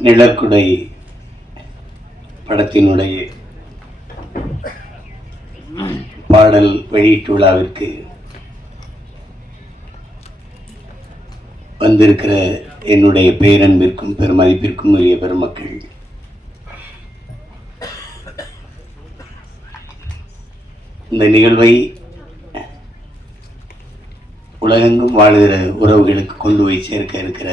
நிழற்குடை படத்தினுடைய பாடல் வெளியீட்டு விழாவிற்கு வந்திருக்கிற என்னுடைய பேரன்பிற்கும் பெருமதிப்பிற்கும் உரிய பெருமக்கள், இந்த நிகழ்வை உலகெங்கும் வாழுகிற உறவுகளுக்கு கொண்டு போய் சேர்க்க இருக்கிற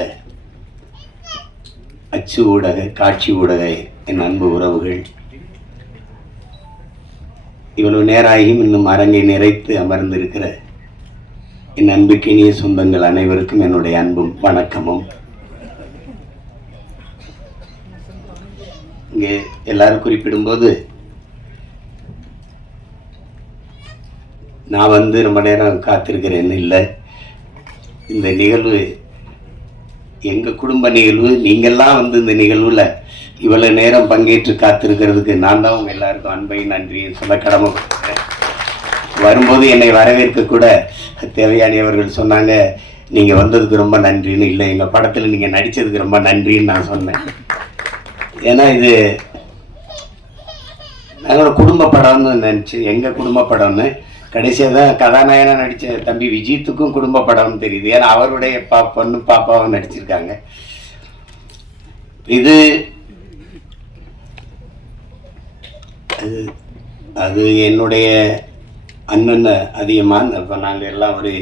அச்சு ஊடக, காட்சி ஊடக என் அன்பு உறவுகள், இவ்வளவு நேராகியும் இன்னும் அரங்கை நிறைத்து அமர்ந்திருக்கிற என் அன்புக்கினிய சொந்தங்கள் அனைவருக்கும் என்னுடைய அன்பும் வணக்கமும். இங்கே எல்லாரும் குறிப்பிடும்போது நான் ரொம்ப நேரம் காத்திருக்கிறேன்னு இல்லை. இந்த நிகழ்வு எங்கள் குடும்ப நிகழ்வு. நீங்கள்லாம் இந்த நிகழ்வில் இவ்வளோ நேரம் பங்கேற்று காத்திருக்கிறதுக்கு நான் தான் உங்கள் எல்லாருக்கும் அன்பையும் நன்றியும் சொல்ல கடமைப்பட்டிருக்கேன். வரும்போது என்னை வரவேற்க கூட தேவயானி அவர்கள் சொன்னாங்க, நீங்கள் வந்ததுக்கு ரொம்ப நன்றின்னு. இல்லை, எங்கள் படத்தில் நீங்கள் நடித்ததுக்கு ரொம்ப நன்றின்னு நான் சொன்னேன். ஏன்னா இது நாங்களோட குடும்ப படம்னு நினச்சி, எங்கள் குடும்ப படம்னு. கடைசியாக தான் கதாநாயகனாக நடித்த தம்பி விஜித்துக்கும் குடும்ப படம்னு தெரியுது. ஏன்னா அவருடைய பொண்ணு பாப்பாவும் நடிச்சிருக்காங்க. இது அது என்னுடைய அண்ணன் அதிகமாக. இப்போ நாங்கள் எல்லாம் ஒரு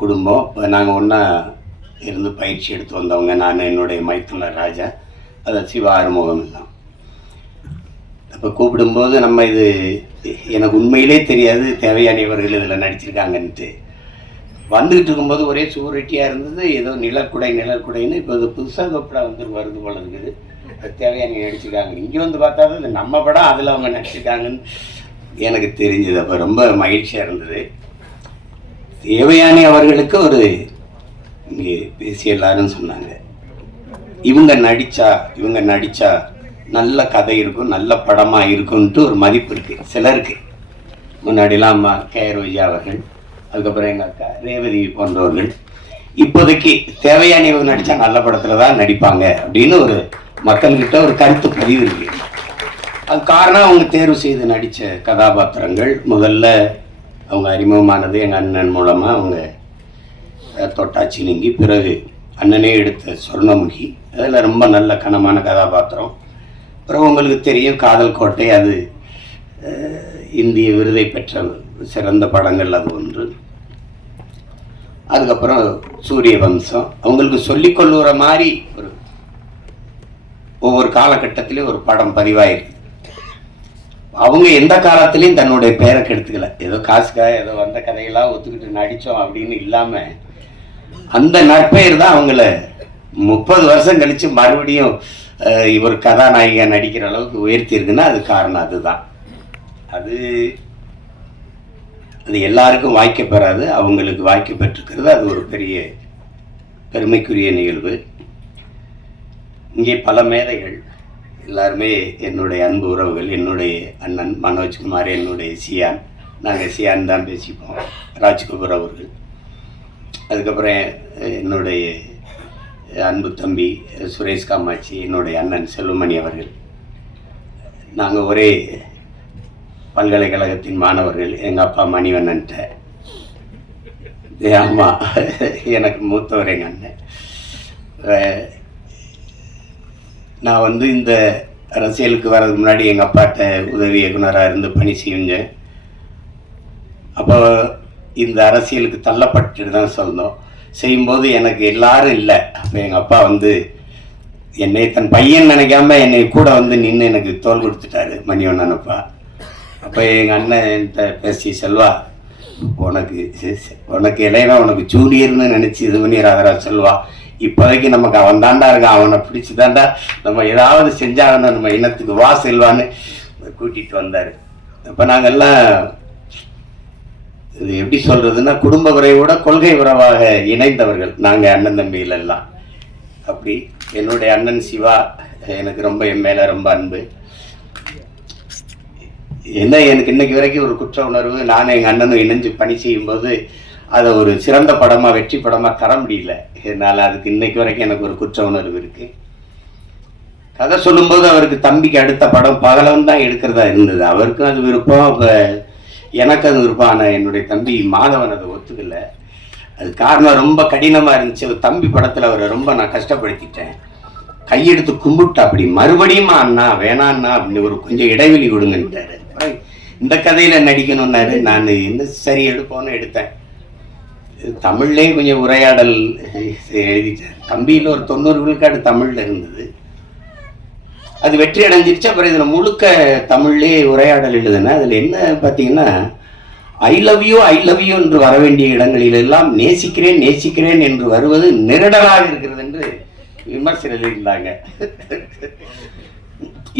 குடும்பம். இப்போ நாங்கள் ஒன்றா இருந்து பயிற்சி எடுத்து வந்தவங்க. நான், என்னுடைய மைத்துனர் ராஜா, அதை சிவா ஆறுமுகம் எல்லாம். அப்போ கூப்பிடும்போது நம்ம இது எனக்கு உண்மையிலே தெரியாது தேவயானி அவர்கள் இதில் நடிச்சிருக்காங்கன்ட்டு. வந்துக்கிட்டு இருக்கும்போது ஒரே சூரிட்டியாக இருந்தது. ஏதோ நிழற்குடைன்னு இப்போ இது புதுசாக படம் வருது போல இருக்குது. அது தேவயானி நடிச்சிருக்காங்க. இங்கே வந்து பார்த்தா தான் இது நம்ம படம், அதில் அவங்க நடிச்சிருக்காங்கன்னு எனக்கு தெரிஞ்சது. அப்போ ரொம்ப மகிழ்ச்சியாக இருந்தது. தேவயானி அவர்களுக்கு ஒரு இங்கே பேசி எல்லாரும் சொன்னாங்க, இவங்க நடித்தா நல்ல கதை இருக்கும், நல்ல படமாக இருக்கும்ன்ட்டு ஒரு மதிப்பு இருக்குது சிலருக்கு. முன்னாடிலாம் அம்மா கேஆர் விஜயா அவர்கள், அதுக்கப்புறம் எங்கள் அக்கா ரேவதி போன்றவர்கள், இப்போதைக்கு தேவயானி இவங்க நடித்தா நல்ல படத்தில் தான் நடிப்பாங்க அப்படின்னு ஒரு மக்கள்கிட்ட ஒரு கருத்து பதிவு இருக்கு. அது காரணம் அவங்க தேர்வு செய்து நடித்த கதாபாத்திரங்கள். முதல்ல அவங்க அறிமுகமானது எங்கள் அண்ணன் மூலமாக. அவங்க தொட்டாச்சிலிங்கி, பிறகு அண்ணனே எடுத்த சொர்ணமுகி, அதில் ரொம்ப நல்ல கனமான கதாபாத்திரம். அப்புறம் உங்களுக்கு தெரியும் காதல் கோட்டை, அது இந்திய விருதை பெற்ற சிறந்த படங்கள் அது ஒன்று. அதுக்கப்புறம் சூரிய வம்சம். அவங்களுக்கு சொல்லிக்கொள்ளுற மாதிரி ஒரு ஒவ்வொரு காலகட்டத்திலையும் ஒரு படம் பதிவாயிருக்கு. அவங்க எந்த காலத்திலையும் தன்னுடைய பேரை கெடுத்துக்கல. ஏதோ காசுக்காக ஏதோ வந்த கதையெல்லாம் ஒத்துக்கிட்டு நடித்தோம் அப்படின்னு இல்லாமல் அந்த நற்பெயர் தான் அவங்கள 30 வருஷம் கழித்து மறுபடியும் இவர் கதாநாயகா நடிக்கிற அளவுக்கு உயர்த்தியிருக்குன்னா அது காரணம் அதுதான். அது எல்லாருக்கும் வாய்க்க பெறாது, அவங்களுக்கு வாய்க்க பெற்றிருக்கிறது. அது ஒரு பெரிய பெருமைக்குரிய நிகழ்வு. இங்கே பல மேதைகள் எல்லாருமே என்னுடைய அன்பு உறவுகள். என்னுடைய அண்ணன் மனோஜ்குமார், என்னுடைய சியான், நாங்கள் சியான் தான் பேசிப்போம், ராஜ்குமார் அவர்கள். அதுக்கப்புறம் என்னுடைய அன்பு தம்பி சுரேஷ் காமாட்சி, என்னுடைய அண்ணன் செல்வமணி அவர்கள். நாங்கள் ஒரே பல்கலைக்கழகத்தின் மாணவர்கள். எங்கள் அப்பா மணிவண்ணன்ட்ட, ஆமாம், எனக்கு மூத்தவர் எங்கள் அண்ணன். நான் இந்த அரசியலுக்கு வர்றதுக்கு முன்னாடி எங்கள் அப்பாட்ட உதவி இயக்குனராக இருந்து பணி செஞ்சேன். அப்போ இந்த அரசியலுக்கு தள்ளப்பட்டு தான் சொன்னோம். செய்யும்போது எனக்கு எல்லாரும் இல்லை. அப்போ எங்கள் அப்பா என்னை தன் பையன் நினைக்காம என்னை கூட நின்று எனக்கு தோல் கொடுத்துட்டாரு, மணிவண்ணன் அப்பா. அப்போ எங்கள் அண்ணன் பேசி, செல்வா, உனக்கு இளையவன், உனக்கு ஜூனியர்னு நினச்சி இது பண்ணிடுறாதரா செல்வா, இப்போதைக்கு நமக்கு அவன் தாண்டா இருக்கான், அவனை பிடிச்சி தாண்டா நம்ம ஏதாவது செஞ்சாகணும் நம்ம இனத்துக்கு, வா செல்வான்னு கூட்டிகிட்டு வந்தார். அப்போ நாங்கள்லாம் இது எப்படி சொல்கிறதுன்னா, குடும்ப உறவோட கொள்கை உறவாக இணைந்தவர்கள் நாங்கள் அண்ணன் தம்பிகள் எல்லாம். அப்படி என்னுடைய அண்ணன் சிவா எனக்கு ரொம்ப என் மேலே ரொம்ப அன்பு. எனக்கு இன்னைக்கு வரைக்கும் ஒரு குற்ற உணர்வு. நானும் எங்கள் அண்ணனும் இணைஞ்சு பணி செய்யும்போது அதை ஒரு சிறந்த படமாக, வெற்றி படமாக தர முடியல. என்னால் அதுக்கு இன்னைக்கு வரைக்கும் எனக்கு ஒரு குற்ற உணர்வு இருக்குது. கதை சொல்லும்போது அவருக்கு தம்பிக்கு அடுத்த படம் பகலவன் தான் எடுக்கிறதா இருந்தது. அவருக்கும் அது விருப்பம், இப்போ எனக்கு அது விருப்பம். ஆனால் என்னுடைய தம்பி மாதவன் அதை ஒத்துக்கலை. அது காரணம் ரொம்ப கடினமாக இருந்துச்சு. தம்பி படத்தில் அவரை ரொம்ப நான் கஷ்டப்படுத்திட்டேன். கையெடுத்து கும்பிட்டா அப்படி மறுபடியும் அண்ணா வேணான்னா அப்படின்னு ஒரு கொஞ்சம் இடைவெளி கொடுங்கன்ட்டாரு. இந்த கதையில் நடிக்கணும்னாரு. நான் என்ன சரி எடுப்போன்னு எடுத்தேன். தமிழ்லேயே கொஞ்சம் உரையாடல் எழுதிட்டேன். தம்பியில் ஒரு 90 விழுக்காடு தமிழில் இருந்தது. அது வெற்றி அடைஞ்சிருச்சு. அப்புறம் இதில் முழுக்க தமிழ்லேயே உரையாடல் எழுதுனேன். அதில் என்ன பார்த்தீங்கன்னா, ஐ லவ் யூ என்று வர வேண்டிய இடங்களில் எல்லாம் நேசிக்கிறேன் நேசிக்கிறேன் என்று வருவது நெருடலாக இருக்கிறது என்று விமர்சனம் எழுதியிருந்தாங்க.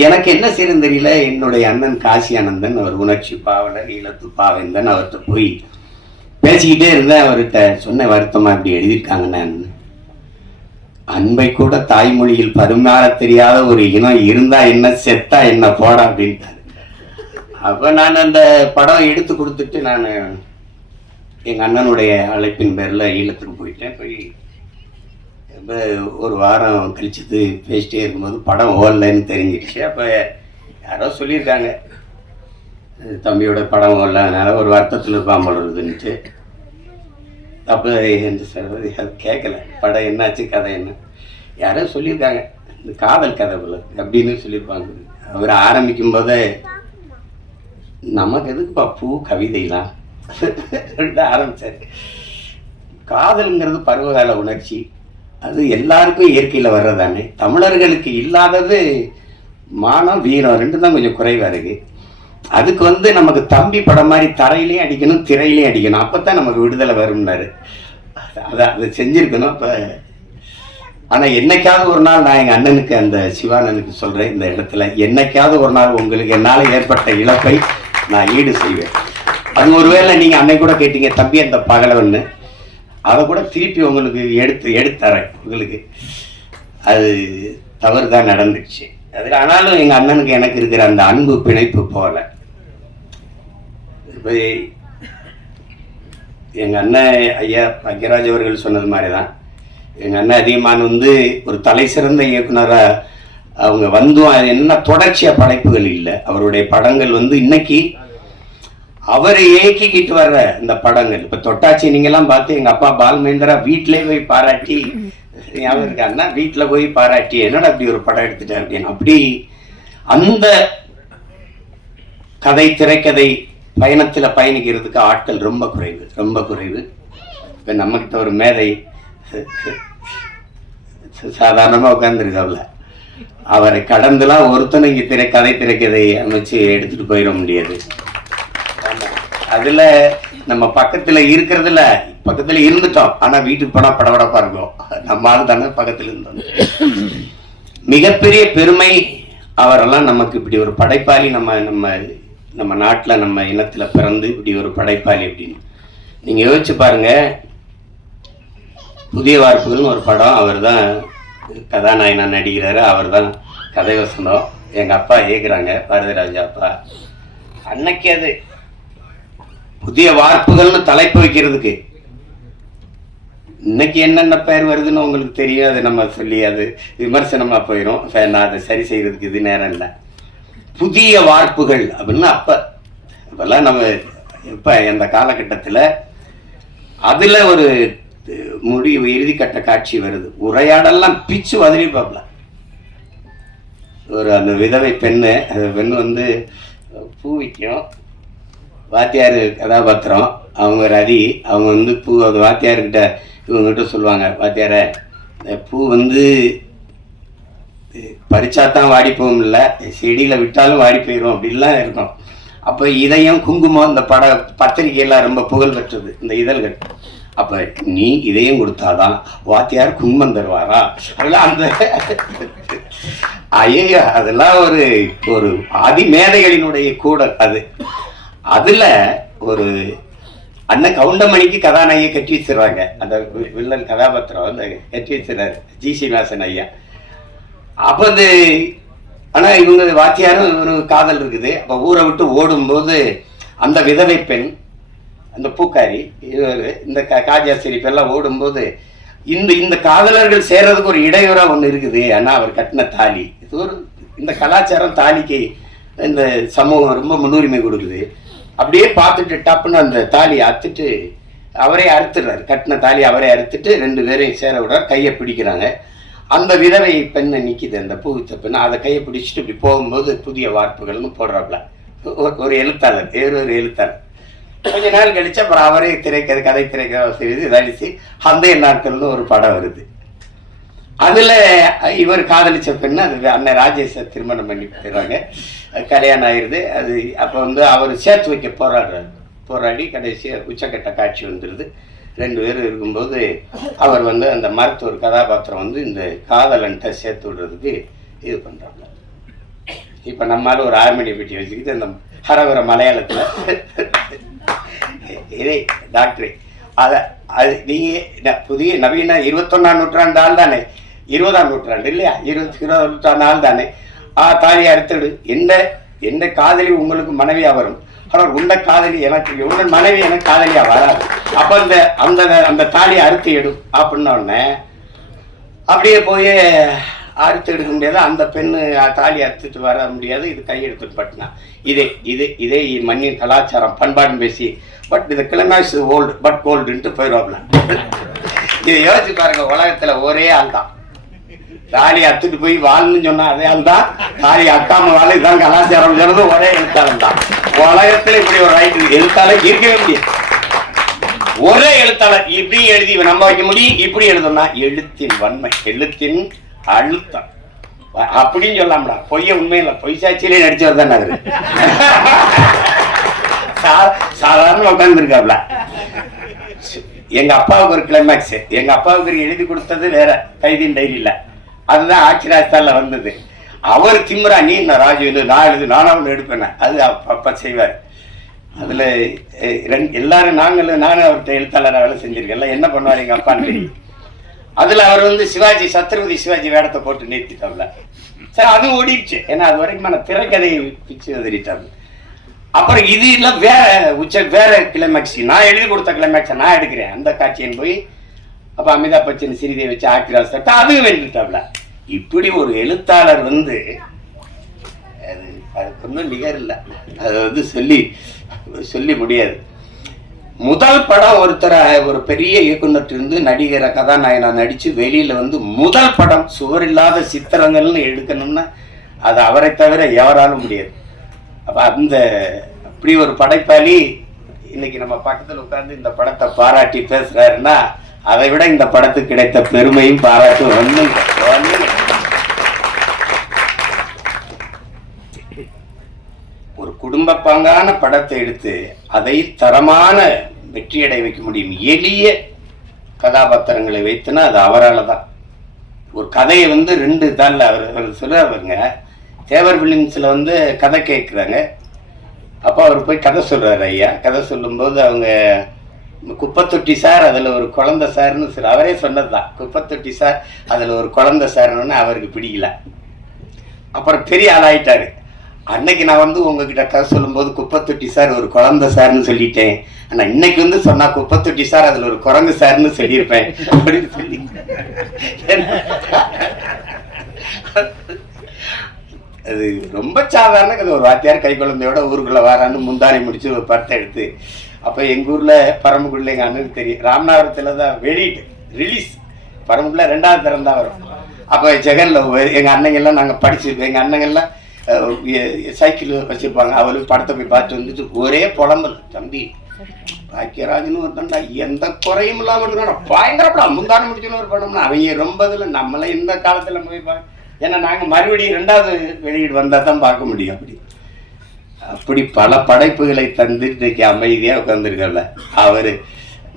எனக்கு என்ன செய்யணும் தெரியல. என்னுடைய அண்ணன் காசி ஆனந்தன், அவர் உணர்ச்சி பாவலர், ஈழத்து பாவேந்தன், அவர்கிட்ட போய் பேசிக்கிட்டே இருந்தேன். அவர்கிட்ட சொன்ன வருத்தமா இப்படி எழுதியிருக்காங்கன்னு. அன்பை கூட தாய்மொழியில் பரிமாற தெரியாத ஒரு இனம் இருந்தா என்ன, செத்தா என்ன, போட அப்படின்ட்டாரு. அப்ப நான் அந்த படம் எடுத்து கொடுத்துட்டு நான் எங்க அண்ணனுடைய அழைப்பின் பேர்ல ஈழத்துக்கு போயிட்டேன். போய் ஒரு வாரம் கழிச்சது பேசிட்டே இருக்கும்போது படம் ஓடலன்னு தெரிஞ்சிடுச்சு. அப்போ யாரோ சொல்லியிருக்காங்க, தம்பியோட படம் ஓடல, அதனால ஒரு வருத்தத்தில் இருப்பான் போல இருக்குதுன்ட்டு. அப்போ என்ன சொல்றது, அது கேட்கல. படம் என்னாச்சு, கதை என்ன, யாரோ சொல்லியிருக்காங்க, இந்த காதல் கதை போல அப்படின்னு சொல்லியிருப்பாங்க. அவர் ஆரம்பிக்கும் போதே நமக்கு எதுக்குப்பா பூ கவிதைலாம் ஆரம்பிச்சாரு. காதல்ங்கிறது பருவகால உணர்ச்சி, அது எல்லாருக்கும் இயற்கையில் வர்றதானே. தமிழர்களுக்கு இல்லாதது மானம் வீரம் ரெண்டு தான் கொஞ்சம் குறைவாக இருக்குது. அதுக்கு நமக்கு தம்பி படம் மாதிரி தரையிலையும் அடிக்கணும், திரையிலையும் அடிக்கணும், அப்போ தான் நமக்கு விடுதலை வரும்னாரு. அதை செஞ்சுருக்கணும். இப்போ ஆனால் என்னைக்காவது ஒரு நாள் நான் எங்கள் அண்ணனுக்கு, அந்த சிவானனுக்கு சொல்கிறேன், இந்த இடத்துல என்னைக்காவது ஒரு நாள் உங்களுக்கு என்னால் ஏற்பட்ட இழப்பை நான் ஈடு செய்வேன். அது ஒருவேளை நீங்கள் அன்னை கூட கேட்டீங்க, தம்பி அந்த பகலவன்னு, அதை கூட திருப்பி உங்களுக்கு எடுத்துறேன் உங்களுக்கு. அது தவறு தான் நடந்துச்சு அதில். ஆனாலும் எங்கள் அண்ணனுக்கு எனக்கு இருக்கிற அந்த அன்பு பிணைப்பு போகல. இப்போ எங்கள் அண்ணன் ஐயா பாக்யராஜ் அவர்கள் சொன்னது மாதிரி தான், எங்கள் அண்ணன் அதிகமான ஒரு தலை சிறந்த இயக்குனராக அவங்க அது என்ன தொடர்ச்சியாக படைப்புகள் இல்லை. அவருடைய படங்கள் இன்னைக்கு அவரை இயக்கிக்கிட்டு வர்ற இந்த படங்கள். இப்போ தொட்டாச்சி நீங்கெல்லாம் பார்த்து எங்கள் அப்பா பால்மேந்திரா வீட்டிலே போய் பாராட்டி, ஞாபகம் இருக்காருன்னா வீட்டில் போய் பாராட்டி, என்னடா அப்படி ஒரு படம் எடுத்துட்டேன் அப்படின்னு. அப்படி அந்த கதை திரைக்கதை பயணத்தில் பயணிக்கிறதுக்கு ஆட்கள் ரொம்ப குறைவு, ரொம்ப குறைவு. இப்போ நம்மகிட்ட ஒரு மேதை சாதாரணமாக உட்காந்துருக்காவில், அவரை கடந்துலாம் ஒருத்தனை இங்கே கதை திரைக்கதை அமைச்சு எடுத்துகிட்டு போயிட முடியாது. அதுல நம்ம பக்கத்துல இருக்கிறதுல பக்கத்துல இருந்துட்டோம், ஆனா வீட்டுக்கு போனா படபடப்பா இருக்கும். நம்மளால தானே பக்கத்துல இருந்தோம். மிகப்பெரிய பெருமை அவரெல்லாம் நமக்கு இப்படி ஒரு படைப்பாளி, நம்ம நம்ம நம்ம நாட்டுல நம்ம இனத்துல பிறந்து இப்படி ஒரு படைப்பாளி அப்படின்னு நீங்க யோசிச்சு பாருங்க. புதிய வார்ப்புகள்னு ஒரு படம், அவர் தான் கதாநாயகனா நடிக்கிறாரு, அவர் தான் கதை வசனம். எங்க அப்பா இயக்குறாங்க, பாரதிராஜா அப்பா. அன்னைக்கு அது புதிய வார்ப்புகள்னு தலைப்பு வைக்கிறதுக்கு இன்னைக்கு என்னென்ன பெயர் வருதுன்னு உங்களுக்கு தெரியும். அது நம்ம சொல்லி அது விமர்சனமா போயிடும். நான் அதை சரி செய்யறதுக்கு இது நேரம் இல்லை. புதிய வார்ப்புகள் அப்படின்னு அப்பெல்லாம் நம்ம இப்ப இந்த காலகட்டத்தில் அதுல ஒரு முடிவு இறுதிக்கட்ட காட்சி வருது. உரையாடெல்லாம் பிச்சு வதறிப்பாப்ல. ஒரு அந்த விதவை பெண்ணு, அந்த பெண்ணு பூ விற்கும், வாத்தியார் கதாபாத்திரம், அவங்க ரதி, அவங்க பூ அது வாத்தியார்கிட்ட இவங்ககிட்ட சொல்லுவாங்க, வாத்தியார பூ பறிச்சாத்தான் வாடி போகும், இல்லை செடியில் விட்டாலும் வாடி போயிடும் அப்படின்லாம் இருக்கும். அப்போ இதயம் குங்குமம் இந்த பத்திரிகையெல்லாம் ரொம்ப புகழ் பெற்றது இந்த இதழ்கள். அப்போ நீ இதயம் கொடுத்தாதான் வாத்தியார் குங்குமம் தருவாரா, அதெல்லாம் அந்த ஐயா அதெல்லாம் ஒரு ஆதிமேதைகளினுடைய கூட அது. அதுல ஒரு அண்ணன் கவுண்டமணிக்கு கதாநாயகியை கட்டி வச்சிருவாங்க. அந்த வில்லன் கதாபாத்திரம் கட்டி வச்சிருக்காரு ஜி சீனிவாசன் ஐயா. அப்போ ஆனா இவங்க வாத்தியாரும் ஒரு காதல் இருக்குது. அப்போ ஊரை விட்டு ஓடும்போது அந்த விதவை பெண், அந்த பூக்காரி, இந்த காஜா சிரிப்பு எல்லாம் ஓடும்போது இந்த காதலர்கள் சேர்றதுக்கு ஒரு இடையூறா ஒண்ணு இருக்குது. ஆனா அவர் கட்டின தாலி இது ஒரு இந்த கலாச்சாரம் தாலிக்கு இந்த சமூகம் ரொம்ப முன்னுரிமை கொடுக்குது. அப்படியே பார்த்துட்டு டப்புன்னு அந்த தாலியை அறுத்துட்டு அவரே அறுத்துடுறாரு. கட்டின தாலி அவரே அறுத்துட்டு 2 பேரையும் சேர விடுறாரு. கையை பிடிக்கிறாங்க. அந்த விதவை பெண்ணை நிற்கிது, அந்த பூவித்த பெண்ணை. அதை கையை பிடிச்சிட்டு இப்படி போகும்போது புதிய வார்ப்புகள்னு போடுறாப்புல ஒரு எழுத்தாளர், ஒரு எழுத்தாளர். கொஞ்ச நாள் கழிச்சு அப்புறம் அவரே கதை திரைக்கதை செய்து இதாச்சு அந்த நாட்கள்னு ஒரு படம் வருது. அதுல இவர் காதலிச்ச பெண்ணு அது அண்ணன் ராஜேஷை திருமணம் பண்ணி போயிடுறாங்க. கல்யாணம் ஆயிடுது. அது அப்போ அவர் சேர்த்து வைக்க போராடி கடைசியாக உச்சக்கட்ட காட்சி வந்துடுது. 2 பேரும் இருக்கும்போது அவர் அந்த மருத்துவர் கதாபாத்திரம் இந்த காதலன்ட்ட சேர்த்து விடுறதுக்கு இது பண்ணுறாங்க. இப்போ நம்மளால ஒரு ஆர்மணி பெட்டி வச்சுக்கிட்டு அந்த ஹரவர மலையாளத்தில் இதே டாக்டரே அது நீங்கள் புதிய நவீன 21ஆம் நூற்றாண்டு ஆள் தானே, 20ஆம் நூற்றாண்டு இல்லையா, 20ஆம் நூற்றாண்டு ஆள் தானே. தாலியை அறுத்துடு, எந்த காதலி உங்களுக்கு மனைவியா வரும், ஆனால் உண்ட காதலி எனக்கு, உங்கள் மனைவி எனக்கு காதலியா வராது. அப்போ அந்த அந்த தாலியை அறுத்து எடும் அப்படின்ன உடனே அப்படியே போய் அறுத்து எடுக்க முடியாது. அந்த பெண்ணு தாலி அறுத்துட்டு வர முடியாது. இது கையெடுத்துட்டு பட்டினா இதே மண்ணின் கலாச்சாரம் பண்பாடுன்னு பேசி பட் இந்த கிளைமேக்ஸ் ஓல்டு பட் கோல்டுன்ட்டு போயிடுவாப்ல. இதை யோசிச்சு பாருங்க. உலகத்துல ஒரே ஆள் தான் தாலி அத்துட்டு போய் வாழ்னு சொன்னா அதே ஆள் தான். தாலி அக்காம வாழ இதுதான் கலாச்சாரம் சொன்னது ஒரே எழுத்தாளன் தான். உலகத்துல இப்படி ஒரு ரைட்டு எழுத்தாளர் இருக்கவே முடியாது. ஒரே எழுத்தாளர் இப்படி எழுதி நம்ப வைக்க முடியும். இப்படி எழுதணும்னா எழுத்தின் வன்மை, எழுத்தின் அழுத்தம் அப்படின்னு சொல்லாம்டா. பொய்ய உண்மையில பொய் சாட்சியிலே நடிச்சவர் தானே அவரு. சாதாரண உட்கார்ந்து இருக்காப்ல. எங்க அப்பாவுக்கு ஒரு கிளைமேக்ஸ், எங்க அப்பாவுக்கு எழுதி கொடுத்தது வேற, கைதின் டைரியில. அதுதான் ஆட்சி ராஜ்தான்ல வந்தது. அவர் திமுறா நீ ராஜு நான் எழுது நானும் எடுப்பேன். அது அப்பா செய்வார். அதுல எல்லாரும் நானும் அவர்கிட்ட எழுத்தாளராக வேலை செஞ்சிருக்கேன். என்ன பண்ணுவார் எங்க அப்பான்னு தெரியும். அதுல அவர் சிவாஜி சத்ரபதி சிவாஜி வேடத்தை போட்டு நிறுத்திட்டாப்ல. சரி, அதுவும் ஓடிடுச்சு. ஏன்னா அது வரைக்கும் திரைக்கதையை பிச்சு எதிரிட்டாங்க. அப்புறம் இது இல்லை வேற கிளைமேக்ஸ், நான் எழுதி கொடுத்த கிளைமேக்ஸை நான் எடுக்கிறேன் அந்த காட்சியன் போய் அப்போ அமிதாப் பச்சன் சிறிதை வச்சு ஆக்கிராஸ் தட்டா அதுவும் வென்றுட்டாப்ல. இப்படி ஒரு எழுத்தாளர் அதுக்கு ஒன்றும் நிகர் இல்லை. அது சொல்லி முடியாது. முதல் படம் ஒரு பெரிய இயக்குனர்கிட்ட நடிகரை கதாநாயகனா நடிச்சு வெளியில முதல் படம் சுவர் இல்லாத சித்திரங்கள்னு எடுக்கணும்னா அது அவரை தவிர எவராலும் முடியாது. அப்ப அப்படி ஒரு படைப்பாளி இன்னைக்கு நம்ம பக்கத்துல உட்கார்ந்து இந்த படத்தை பாராட்டி பேசுறாருன்னா அதை விட இந்த படத்துக்கு கிடைத்த பெருமையும் பாராட்டும் ஒரு குடும்ப பாங்கான படத்தை எடுத்து அதை தரமான வெற்றியடை வைக்க முடியும். எளிய கதாபாத்திரங்களை வைத்துனா அது அவரால் தான். ஒரு கதையை 2 தாள் அவர் சொல்றாருங்க. தேவர் பிலிம்ஸில் கதை கேட்குறாங்க. அப்போ அவர் போய் கதை சொல்கிறார். ஐயா கதை சொல்லும்போது அவங்க குப்பத்தொட்டி சார் அதில் ஒரு குழந்தை சார்னு அவரே சொன்னது தான். குப்பத்தொட்டி சார் அதில் ஒரு குழந்தை சார்னு அவருக்கு பிடிக்கல. அப்புறம் பெரிய ஆளாயிட்டாரு. அன்னைக்கு நான் உங்ககிட்ட கதை சொல்லும்போது குப்பத்தொட்டி சார் ஒரு குழந்தை சார்னு சொல்லிட்டேன். ஆனால் இன்னைக்கு சொன்னா குப்பத்தொட்டி சார் அதில் ஒரு குரங்கு சார்னு சொல்லியிருப்பேன் அப்படின்னு சொல்லி அது ரொம்ப சாதாரண கதை. ஒரு வாத்தியார் கை குழந்தையோட ஊருக்குள்ள வரான்னு முந்தானை முடிச்சு ஒரு படத்தை எடுத்து அப்போ எங்கள் ஊரில் பரமக்குடியில் எங்கள் அண்ணனுக்கு தெரியும், ராமநாதபுரத்தில் தான் வெளியிட்டு ரிலீஸ். பரமக்குடியில் 2வது தரம் தான் வரும். அப்போ ஜெகனில் எங்கள் அண்ணங்கள்லாம் நாங்கள் படிச்சிருக்கோம். எங்கள் அண்ணங்கள்லாம் சைக்கிள் வச்சுருப்பாங்க. அவருக்கு படத்தை போய் பார்த்து வந்துட்டு ஒரே புலம்பல், தம்பி பாக்கியராஜன்னு ஒருத்தண்டா எந்த குறையும் இல்லாமல் இருக்கணும், பயங்கரப்படா முந்தானை முடிச்சுன்னு ஒரு படம்னா அவங்க ரொம்ப இதில் நம்மளை இந்த காலத்தில் போய் பார்க்க. ஏன்னா நாங்கள் மறுபடியும் 2வது வெளியீடு வந்தால் தான் பார்க்க முடியும். அப்படி பல படைப்புகளை தந்து இன்றைக்கு அமைதியாக உட்கார்ந்துருக்கல. அவர்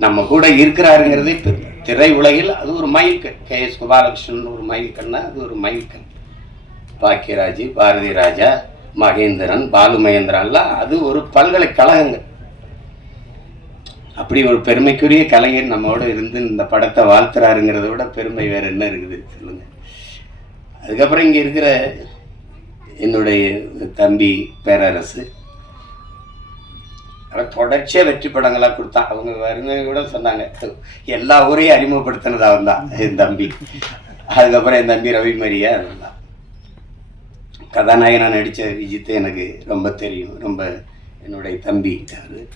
நம்ம கூட இருக்கிறாருங்கிறதே திரை உலகில் அது ஒரு மைல்கல். KS கோபாலகிருஷ்ணன் ஒரு மைல்கல்னா அது ஒரு மைல்கல். பாக்கியராஜ், பாரதி ராஜா, மகேந்திரன், பாலு மகேந்திரன்லாம் அது ஒரு பல்கலைக்கழகங்கள். அப்படி ஒரு பெருமைக்குரிய கலைஞர் நம்மோட இருந்து இந்த படத்தை வாழ்த்துறாருங்கிறத விட பெருமை வேற என்ன இருக்குது சொல்லுங்க. அதுக்கப்புறம் இங்கே இருக்கிற என்னுடைய தம்பி பேரரசு தொடர்ச்சியாக வெற்றி படங்களாக கொடுத்தான். அவங்க வருங்க கூட சொன்னாங்க எல்லா ஊரையும் அறிமுகப்படுத்தினது அவன் தான் என் தம்பி. அதுக்கப்புறம் என் தம்பி ரவி மரியா இருந்தான். கதாநாயகனாக நடித்த விஜித்தை எனக்கு ரொம்ப தெரியும். ரொம்ப என்னுடைய தம்பி அவர்,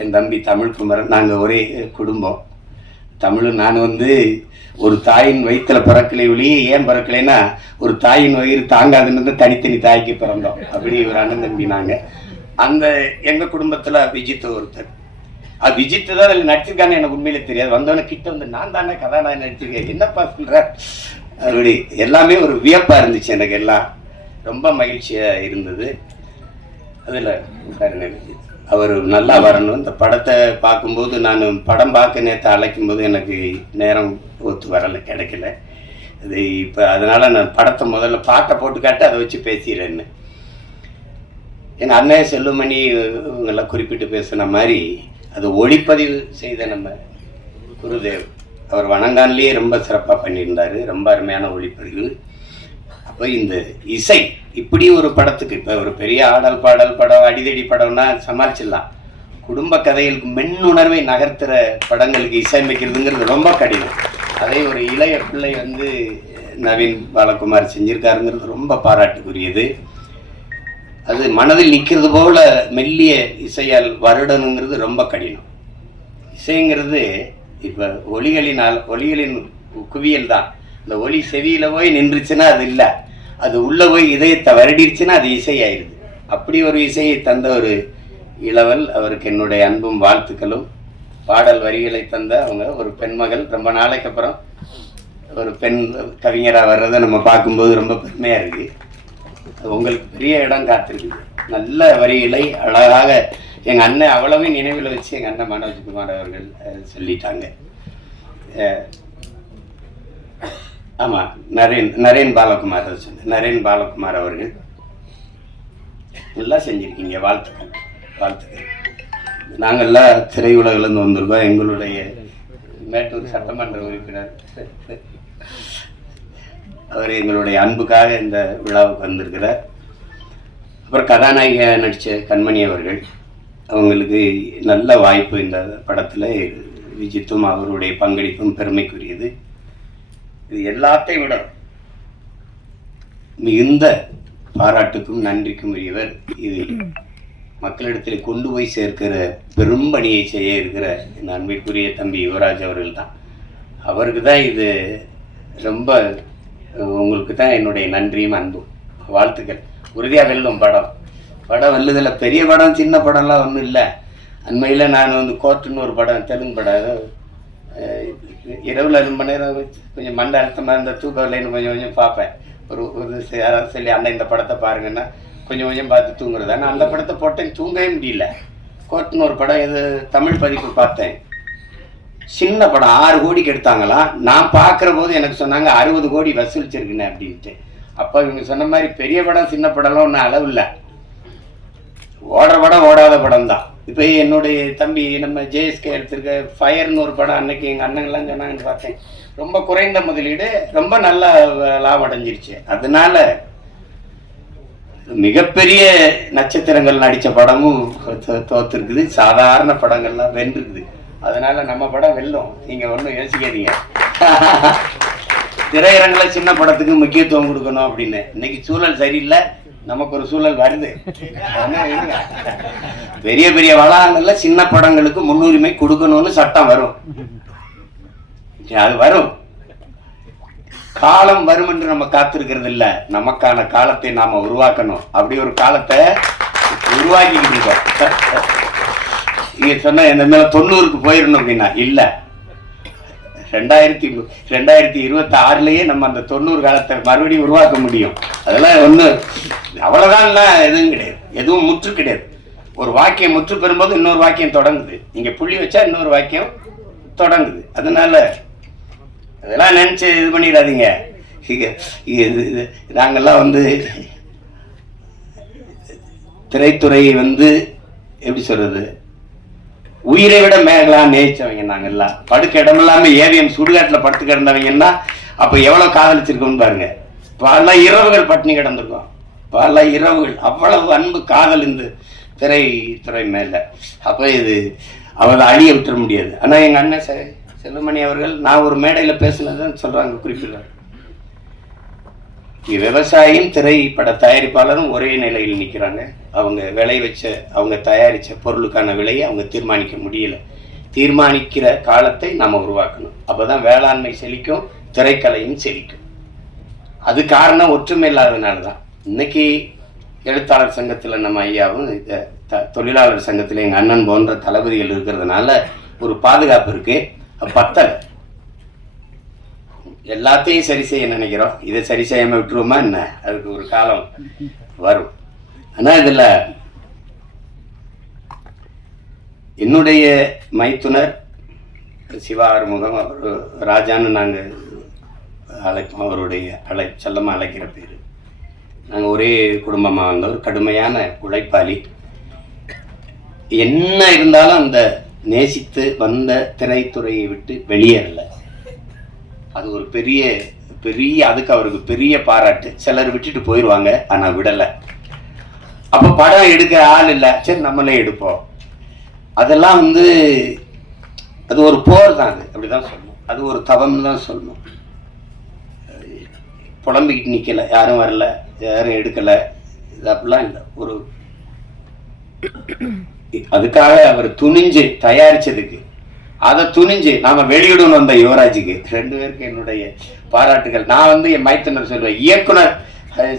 என் தம்பி தமிழ் குமரன். நாங்கள் ஒரே குடும்பம். தமிழும் நான் ஒரு தாயின் வயிற்றில் பிறக்கலை ஒளியே. ஏன் பிறக்கலைன்னா, ஒரு தாயின் வயிறு தாங்காதுன்னு தனித்தனி தாய்க்கு பிறந்தோம். அப்படி ஒரு அண்ணன் தம்பி நாங்கள். அந்த எங்கள் குடும்பத்தில் விஜித் ஒருத்தர். அது விஜித்து தான் அதில் நடிச்சிருக்கான்னு எனக்கு உண்மையிலே தெரியாது. வந்தவொடனே கிட்ட நான் தானே கதாநாயகன் நடிச்சிருக்கேன், என்னப்பா சொல்கிற அப்படி எல்லாமே ஒரு வியப்பாக இருந்துச்சு. எனக்கு எல்லாம் ரொம்ப மகிழ்ச்சியாக இருந்தது. அதில் அவர் நல்லா வரணும். இந்த படத்தை பார்க்கும்போது, நான் படம் பார்க்க நேற்று அழைக்கும்போது எனக்கு நேரம் ஒத்து வரலை, கிடைக்கல. அது இப்போ அதனால் நான் படத்தை முதல்ல பாட்டை போட்டு காட்டு, அதை வச்சு பேசிடுறேன்னு. எங்கள் அண்ணன் செல்லுமணி இவங்கெல்லாம் குறிப்பிட்டு பேசுன மாதிரி, அது ஒளிப்பதிவு செய்த நம்ம குருதேவ் அவர் வணங்கான்லேயே ரொம்ப சிறப்பாக பண்ணியிருந்தார். ரொம்ப அருமையான ஒளிப்பதிவு. அப்போ இந்த இசை இப்படி ஒரு படத்துக்கு, இப்போ ஒரு பெரிய ஆடல் பாடல் படம், அடிதடி படம்னா சமாளிச்சிடலாம். குடும்ப கதைகளுக்கு மென்னுணர்வை நகர்த்துகிற படங்களுக்கு இசையமைக்கிறதுங்கிறது ரொம்ப கடினம். அதே ஒரு இளைய பிள்ளை நவீன் பாலகுமார் செஞ்சிருக்காருங்கிறது ரொம்ப பாராட்டுக்குரியது. அது மனதில் நிற்கிறது போல மெல்லிய இசையால் வருடணுங்கிறது ரொம்ப கடினம். இசைங்கிறது இப்போ ஒலிகளின் குவியல் தான். இந்த ஒலி செவியில் போய் நின்றுச்சுன்னா அது இல்லை, அது உள்ளே போய் இதயத்தை வருடிடுச்சுன்னா அது இசை ஆயிடுது. அப்படி ஒரு இசையை தந்த ஒரு இளவல், அவருக்கு என்னுடைய அன்பும் வாழ்த்துக்களும். பாடல் வரிகளை தந்த அவங்க ஒரு பெண்மகள், ரொம்ப நாளைக்கு அப்புறம் ஒரு பெண் கவிஞராக வர்றதை நம்ம பார்க்கும்போது ரொம்ப பெருமையாக இருக்குது. உங்களுக்கு பெரிய இடம் காத்திருக்குது. நல்ல வரிகளை அழகாக எங்கள் அண்ணன் அவ்வளவு நினைவில் வச்சு எங்கள் அண்ணன் மனோஜ்குமார் அவர்கள் சொல்லிட்டாங்க. ஆமாம், நரேன் பாலகுமார் சொன்னேன். நரேன் பாலகுமார் அவர்கள் நல்லா செஞ்சுருக்கீங்க. வாழ்த்துக்கள். நாங்கள்லாம் திரையுலகிலேருந்து வந்திருக்கோம். எங்களுடைய மேட்டூர் சட்டமன்ற உறுப்பினர் அவர் எங்களுடைய அன்புக்காக இந்த விழாவுக்கு வந்திருக்கிறார். அப்புறம் கதாநாயக நடித்த கண்மணி அவர்கள், அவங்களுக்கு நல்ல வாய்ப்பு. இந்த படத்தில் விஜித்தும் அவருடைய பங்களிப்பும் பெருமைக்குரியது. இது எல்லாத்தையும் விட மிகுந்த பாராட்டுக்கும் நன்றிக்கும் உரியவர். இது மக்களிடத்தில் கொண்டு போய் சேர்க்கிற பெரும் பணியை செய்ய இருக்கிற இந்த அன்பிற்குரிய தம்பி யுவராஜ் அவர்கள் தான். அவருக்கு தான் இது ரொம்ப, உங்களுக்கு தான் என்னுடைய நன்றியும் அன்பும் வாழ்த்துக்கள். உறுதியாக வெல்லும் படம் வெல்லுதில். பெரிய படம் சின்ன படம்லாம் ஒன்றும் இல்லை. அண்மையில் நான் கோர்ட்டுன்னு ஒரு படம், தெலுங்கு படம், இரவில் ரொம்ப நேரம் கொஞ்சம் மண்டை அழுத்தமாக இருந்த தூக்கவில்லைன்னு கொஞ்சம் பார்ப்பேன். ஒரு யாராவது சொல்லி அண்ணன் இந்த படத்தை பாருங்கன்னா கொஞ்சம் பார்த்து தூங்குறது. ஆனால் அந்த படத்தை போட்டேன், தூங்கவே முடியல. கோர்ட்டுன்னு ஒரு படம், இது தமிழ் பதிப்பு பார்த்தேன். சின்ன படம் 6 கோடிக்கு எடுத்தாங்களாம். நான் பார்க்குற போது எனக்கு சொன்னாங்க 60 கோடி வசூலிச்சிருக்குண்ணே அப்படின்ட்டு. அப்போ இவங்க சொன்ன மாதிரி பெரிய படம் சின்ன படம்லாம் ஒன்றும் அளவு இல்லை. ஓடுற படம் ஓடாத படம் தான். இப்போ என்னுடைய தம்பி நம்ம ஜேஎஸ்கே எடுத்திருக்க ஃபயர்னு ஒரு படம், அன்னைக்கு எங்கள் அண்ணங்கள்லாம் சொன்னாங்கன்னு பார்த்தேன். ரொம்ப குறைந்த முதலீடு, ரொம்ப நல்ல லாபம் அடைஞ்சிருச்சு. அதனால மிகப்பெரிய நட்சத்திரங்கள் நடித்த படமும் தோத்துருக்குது. சாதாரண படங்கள்லாம் வென்றிருக்குது. அதனால நம்ம படம் வெல்லும், நீங்கள் ஒன்றும் யோசிக்காதீங்க. திரையரங்கில் சின்ன படத்துக்கு முக்கியத்துவம் கொடுக்கணும் அப்படின்னு. இன்னைக்கு சூழல் சரியில்லை, நமக்கு ஒரு சூழல் வருது. பெரிய பெரிய வளாகங்கள்ல சின்ன படங்களுக்கு முன்னுரிமை கொடுக்கணும்னு சட்டம் வரும். அது வரும், காலம் வரும் என்று நம்ம காத்திருக்கிறது இல்லை. நமக்கான காலத்தை நாம உருவாக்கணும். அப்படி ஒரு காலத்தை உருவாக்கிக்கிட்டு இருக்கோம். நீங்க சொன்ன இந்த மேல 90க்கு போயிடணும் அப்படின்னா இல்லை, 2026லயே நம்ம அந்த 90 காலத்தை மறுபடியும் உருவாக்க முடியும். அதெல்லாம் ஒண்ணு அவ்வளவுதான், எதுவும் கிடையாது, எதுவும் முற்று கிடையாது. ஒரு வாக்கியம் முற்று பெறும்போது இன்னொரு வாக்கியம் தொடங்குது. நீங்க புள்ளி வச்சா இன்னொரு வாக்கியம் தொடங்குது. அதனால அதெல்லாம் நினைச்சு இது பண்ணிடாதீங்க. நாங்கெல்லாம் திரைத்துறை எப்படி சொல்றது, உயிரை விட மேகலா நேசிச்சவங்க. நாங்கெல்லாம் படுக்க இடம் இல்லாம ஏவிஎம் சுடுகாட்டுல படுத்து கிடந்தவங்கன்னா அப்ப எவ்வளவு காதலிச்சிருக்கோம்னு பாருங்க. பல இரவுகள் பட்டினி கிடந்திருக்கோம், பல இரவுகள். அவ்வளவு அன்பு காதல் இந்த திரைத்துறை மேல. அப்ப இது அவளை அழிய விட்டுற முடியாது. ஆனா எங்க அண்ணன் செல்லுமணி அவர்கள், நான் ஒரு மேடையில பேசுனதுன்னு சொல்றாங்க, குறிப்பிடுறாங்க, விவசாயியும் திரைப்பட தயாரிப்பாளரும் ஒரே நிலையில் நிற்கிறாங்க. அவங்க விளை வச்ச அவங்க தயாரித்த பொருளுக்கான விலையை அவங்க தீர்மானிக்க முடியல. தீர்மானிக்கிற காலத்தை நாம் உருவாக்கணும். அப்போதான் வேளாண்மை செழிக்கும், திரைக்கலையும் செழிக்கும். அது காரணம் ஒற்றுமை இல்லாததுனால தான். இன்னைக்கு எழுத்தாளர் சங்கத்தில் நம்ம ஐயாவும் தொழிலாளர் சங்கத்தில் எங்கள் அண்ணன் போன்ற தளபதிகள் இருக்கிறதுனால ஒரு பாதுகாப்பு இருக்கு. பத்தலை, எல்லாத்தையும் சரி செய்ய நினைக்கிறோம். இதை சரி செய்யாமல் விட்டுருவோமா என்ன? அதுக்கு ஒரு காலம் வரும். ஆனால் இதில் என்னுடைய மைத்துனர் சிவா ஆறுமுகம், அவர் ராஜான்னு நாங்கள் அழைப்போம். அவருடைய செல்லமாக அழைக்கிற பேர். நாங்கள் ஒரே குடும்பமாக வந்தவர், கடுமையான உழைப்பாளி. என்ன இருந்தாலும் அந்த நேசித்து வந்த திரைத்துறையை விட்டு வெளியேறலை. அது ஒரு பெரிய பெரிய அதுக்கு அவருக்கு பெரிய பாராட்டு. சிலர் விட்டுட்டு போயிடுவாங்க, ஆனால் விடலை. அப்போ படம் எடுக்க ஆள் இல்லை, சரி நம்மளே எடுப்போம். அதெல்லாம் அது ஒரு போர் தான். அது அப்படிதான் சொல்லணும். அது ஒரு தவம்னு தான் சொல்லணும். புலம்பிக்கிட்டு நிற்கலை, யாரும் வரல, யாரும் எடுக்கலை, இது அப்படிலாம் இல்லை. ஒரு அதுக்காக அவர் துணிஞ்சு தயாரிச்சதுக்கு, அதை துணிஞ்சு நாம வெளியிடணும் வந்த யுவராஜுக்கு 2 பேருக்கு என்னுடைய பாராட்டுகள். நான் என் மைத்துனர் சொல்வேன், இயக்குனர்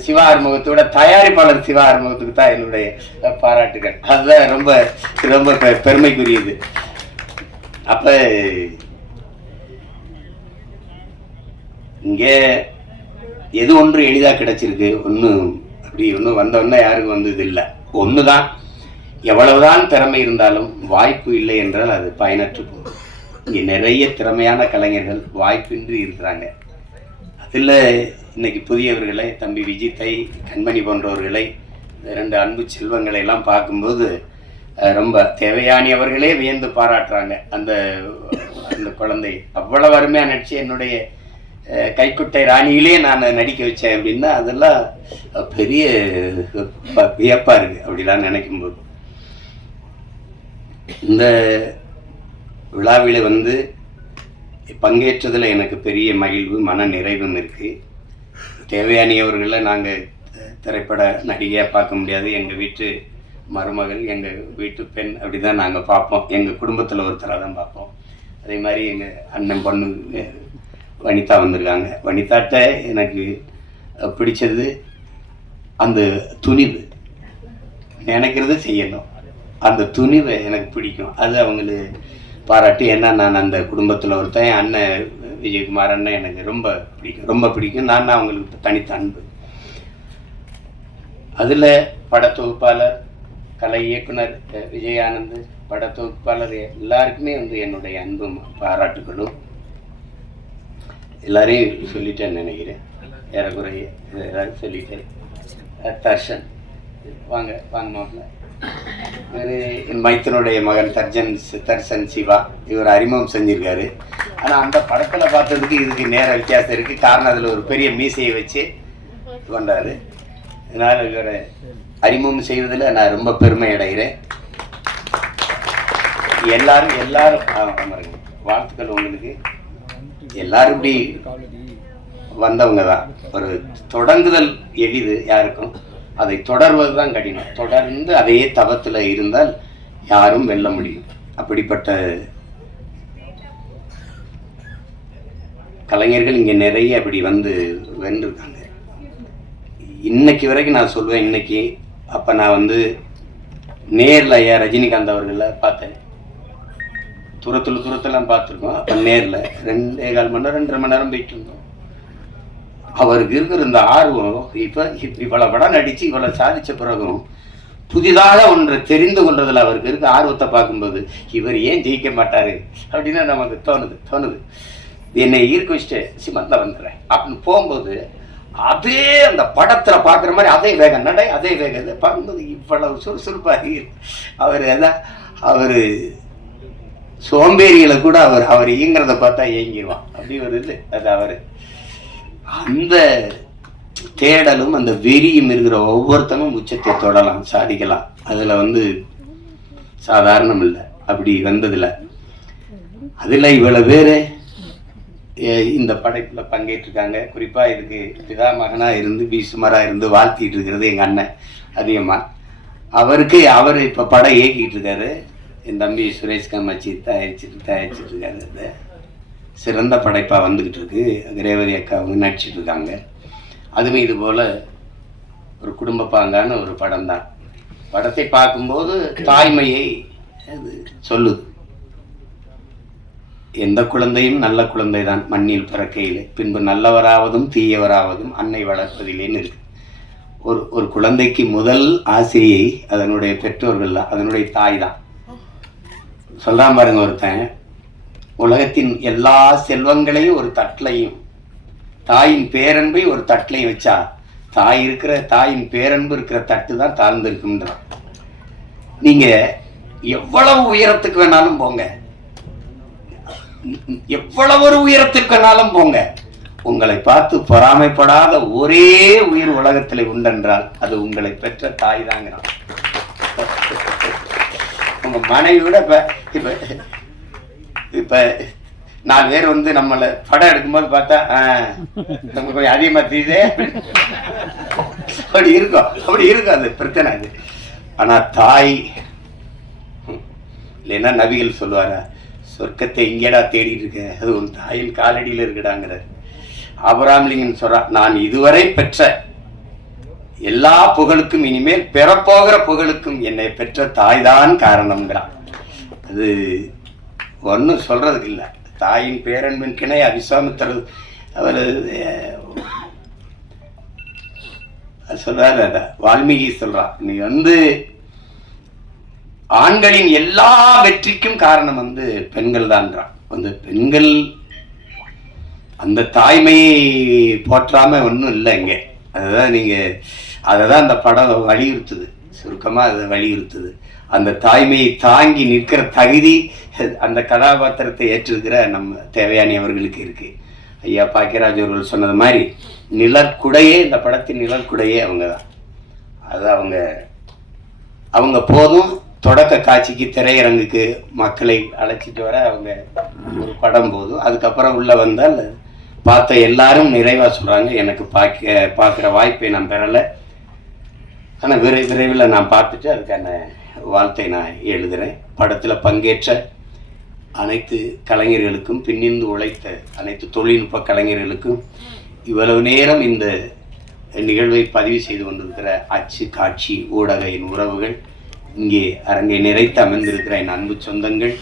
சிவா ஆறுமுகத்தோட தயாரிப்பாளர் சிவா ஆறுமுகத்துக்கு தான் என்னுடைய பாராட்டுகள். அதுதான் ரொம்ப ரொம்ப பெருமைக்குரியது. அப்ப இங்கே எது ஒன்று எளிதாக கிடைச்சிருக்கு, ஒன்றும் வந்தவொன்னே யாருக்கும் வந்தது இல்லை. ஒண்ணுதான், எவ்வளவுதான் திறமை இருந்தாலும் வாய்ப்பு இல்லை என்றால் அது பயனற்று போகும். இங்கே நிறைய திறமையான கலைஞர்கள் வாய்ப்பின்றி இருக்கிறாங்க. அதில் இன்னைக்கு புதியவர்களை, தம்பி விஜித்தை, கண்மணி போன்றவர்களை, 2 அன்பு செல்வங்களை எல்லாம் பார்க்கும்போது ரொம்ப தேவையானியவர்களே வியந்து பாராட்டுறாங்க. அந்த அந்த குழந்தை அவ்வளவு அருமையாக நடிச்சு என்னுடைய கைக்குட்டை ராணியிலே நான் நடிக்க வச்சேன் அப்படின்னா அதெல்லாம் பெரிய வியப்பா இருக்கு. அப்படிலாம் நினைக்கும்போது இந்த விழாவில் பங்கேற்றதில் எனக்கு பெரிய மகிழ்வு, மன நிறைவும் இருக்கு. தேவையானியவர்களை நாங்கள் திரைப்பட நடிகையாக பார்க்க முடியாது. எங்கள் வீட்டு மருமகள், எங்கள் வீட்டு பெண், அப்படி தான் நாங்கள் பார்ப்போம். எங்கள் குடும்பத்தில் ஒருத்தராக தான் பார்ப்போம். அதே மாதிரி எங்கள் அண்ணன் பொண்ணு வனிதா வந்திருக்காங்க. வனிதாட்ட எனக்கு பிடிச்சது அந்த துணிவு, நினைக்கிறது செய்யணும். அந்த துணிவை எனக்கு பிடிக்கும். அது அவங்களுக்கு பாராட்டி. ஏன்னா நான் அந்த குடும்பத்தில் ஒருத்தன், என் அண்ணன் விஜயகுமார் அண்ணன் எனக்கு ரொம்ப பிடிக்கும், ரொம்ப பிடிக்கும். நான் அவங்களுக்கு தனித்த அன்பு. அதில் படத்தொகுப்பாளர், கலை இயக்குனர் விஜயானந்த், படத்தொகுப்பாளர் எல்லாருக்குமே என்னுடைய அன்பும் பாராட்டுகளும். எல்லாரையும் சொல்லிட்டேன்னு நினைக்கிறேன், ஏறக்குறைய எல்லாரும் சொல்லிட்டேன். தர்ஷன் வாங்க மாப்பிள்ள. என் மைத்தனுடைய மகன் தர்ஷன் சிவா, இவர் அறிமுகம் செஞ்சிருக்காரு. ஆனால் அந்த படத்தில் பார்த்ததுக்கு இதுக்கு நேர வித்தியாசம் இருக்குது. காரணம் அதில் ஒரு பெரிய மீசையை வச்சு கொண்டாரு. அதனால் இவரை அறிமுகம் செய்வதில் நான் ரொம்ப பெருமை அடைகிறேன். எல்லாரும் வாழ்த்துக்கள் உங்களுக்கு. எல்லாரும் இப்படி வந்தவங்க தான். ஒரு தொடங்குதல் எளிது யாருக்கும், அதை தொடர்வது தான் கடினம். தொடர்ந்து அதையே தவத்தில் இருந்தால் யாரும் வெல்ல முடியும். அப்படிப்பட்ட கலைஞர்கள் இங்கே நிறைய அப்படி வென்றிருக்காங்க. இன்னைக்கு வரைக்கும் நான் சொல்வேன், இன்னைக்கு அப்போ நான் நேரில் ஐயா ரஜினிகாந்த் அவர்களை பார்த்தேன். தூரத்தில் பார்த்துருக்கோம். அப்போ நேரில் 2.25 மணி நேரம் 2.5 மணி நேரம் போயிட்டு இருந்தோம். அவருக்கு இருக்கிற இந்த ஆர்வம், இப்போ இவ்வளோ படம் நடித்து இவ்வளோ சாதித்த பிறகும் புதிதாக ஒன்றை தெரிந்து கொள்றதுல அவருக்கு இருக்க ஆர்வத்தை பார்க்கும்போது இவர் ஏன் ஜெயிக்க மாட்டார் அப்படின்னு நமக்கு தோணுது. என்னை ஈர்க்க வச்சுட்டு சிமந்தில் வந்துடுறேன் அப்படின்னு போகும்போது அதே அந்த படத்தில் பார்க்குற மாதிரி அதே வேகம் நடை, அதே வேகம் பார்க்கும்போது இவ்வளவு சுறுசுறுப்பாக அவர் சோம்பேறிகளை கூட அவர் இயங்கிறத பார்த்தா இயங்கிடுவான். அப்படி ஒரு இது. அது அந்த தேடலும் அந்த வெறியும் இருக்கிற ஒவ்வொருத்தனும் உச்சத்தை தொடலாம், சாதிக்கலாம். அதில் சாதாரணம் இல்லை. அப்படி வந்ததில்லை. அதில் இவ்வளோ பேர் இந்த படைப்பில் பங்கேற்றிருக்காங்க. குறிப்பாக இதுக்கு பிதா மகனாக இருந்து பீசுமராக இருந்து வாழ்த்திட்டு இருக்கிறது எங்கள் அண்ணன் அதிகமாக. அவர் இப்போ படம் இயக்கிட்டு இருக்காரு. என் தம்பி சுரேஷ் காமாட்சி தயாரிச்சிட்டு இருக்காரு. அது சிறந்த படைப்பாக வந்துக்கிட்டு இருக்கு. ரேவதி அக்கா அவங்க நடிச்சிட்டு இருக்காங்க. அதுவும் இது போல் ஒரு குடும்ப பாங்கான ஒரு படம் தான். படத்தை பார்க்கும்போது தாய்மையை அது சொல்லுது. எந்த குழந்தையும் நல்ல குழந்தை தான் மண்ணில் பிறக்கையிலே, பின்பு நல்லவராவதும் தீயவராவதும் அன்னை வளர்ப்பதிலேன்னு இருக்கு. ஒரு குழந்தைக்கு முதல் ஆசிரியை அதனுடைய பெற்றோர்கள் தான், அதனுடைய தாய் தான். சொல்றான் பாருங்க ஒருத்தன், உலகத்தின் எல்லா செல்வங்களையும் ஒரு தட்டிலையும் தாயின் பேரன்பை ஒரு தட்டிலையும் வச்சா தாயின் பேரன்பு இருக்கிற தட்டு தான் தாழ்ந்து இருக்குன்றான். நீங்க எவ்வளவு உயரத்துக்கு வேணாலும் போங்க, எவ்வளவு ஒரு உயரத்திற்கு வேணாலும் போங்க, உங்களை பார்த்து பொறாமைப்படாத ஒரே உயிர் உலகத்தில் உண்டென்றால் அது உங்களை பெற்ற தாய் தாங்கிறான். உங்க மனைவியோட இப்ப இப்ப 4 பேர் வந்து நம்மளை படம் எடுக்கும்போது பார்த்தா நமக்கு கொஞ்சம் அதிகமா தெரியுதே அப்படி இருக்கும் அது பிரச்சனை. அது ஆனா தாய் இல்லைன்னா நபிகள் சொல்லுவாரா, சொர்க்கத்தை இங்கேடா தேடிட்டு இருக்க, அது உன் தாயின் காலடியில் இருக்குடாங்கிறார். ஆபிரகாம் லிங்கன் சொல்றார், நான் இதுவரை பெற்ற எல்லா புகழுக்கும் இனிமேல் பெறப்போகிற புகழுக்கும் என்னை பெற்ற தாய்தான் காரணம்ங்கிறான். அது ஒன்றும் சொல்றதுக்கு இல்லை. தாயின் பேரன்பின் கிணை அவிஸ்வாமித்திரர் அவர் சொல்றாரு. அத வால்மீகி சொல்றான், நீ வந்து ஆண்களின் எல்லா வெற்றிக்கும் காரணம் வந்து பெண்கள் தான்றான். அந்த பெண்கள் அந்த தாய்மையை போற்றாம ஒன்றும் இல்லை இங்கே. அதுதான் அந்த படம் வலியுறுத்துது. சுருக்கமா அதை வலியுறுத்துது. அந்த தாய்மையை தாங்கி நிற்கிற தகுதி அந்த கதாபாத்திரத்தை ஏற்றிருக்கிற நம்ம தேவயானி அவர்களுக்கு இருக்கு. ஐயா பாக்கியராஜ் அவர்கள் சொன்னது மாதிரி நிழற்குடையே, இந்த படத்தின் நிழற்குடையே அவங்க தான். அது அவங்க போதும் தொடக்க காட்சிக்கு திரையரங்குக்கு மக்களை அழைச்சிட்டு வர அவங்க ஒரு படம் போதும். அதுக்கப்புறம் உள்ள வந்தால் பார்த்த எல்லாரும் நிறைவா சொல்றாங்க, எனக்கு பார்க்குற வாய்ப்பை நான் பெறலை, ஆனால் விரைவில் நான் பார்த்துட்டு அதுக்கான வாழ்த்தை நான் எழுதுகிறேன். படத்தில் பங்கேற்ற அனைத்து கலைஞர்களுக்கும், பின்னிருந்து உழைத்த அனைத்து தொழில்நுட்ப கலைஞர்களுக்கும், இவ்வளவு நேரம் இந்த நிகழ்வை பதிவு செய்து கொண்டிருக்கிற அச்சு காட்சி ஊடக உறவுகள், இங்கே அரங்கை நிறைத்து அமர்ந்திருக்கிற என் அன்பு சொந்தங்கள்,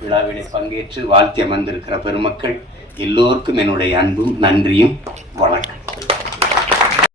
விழாவினை பங்கேற்று வாழ்த்தி அமர்ந்திருக்கிற பெருமக்கள் எல்லோருக்கும் என்னுடைய அன்பும் நன்றியும் வணக்கம்.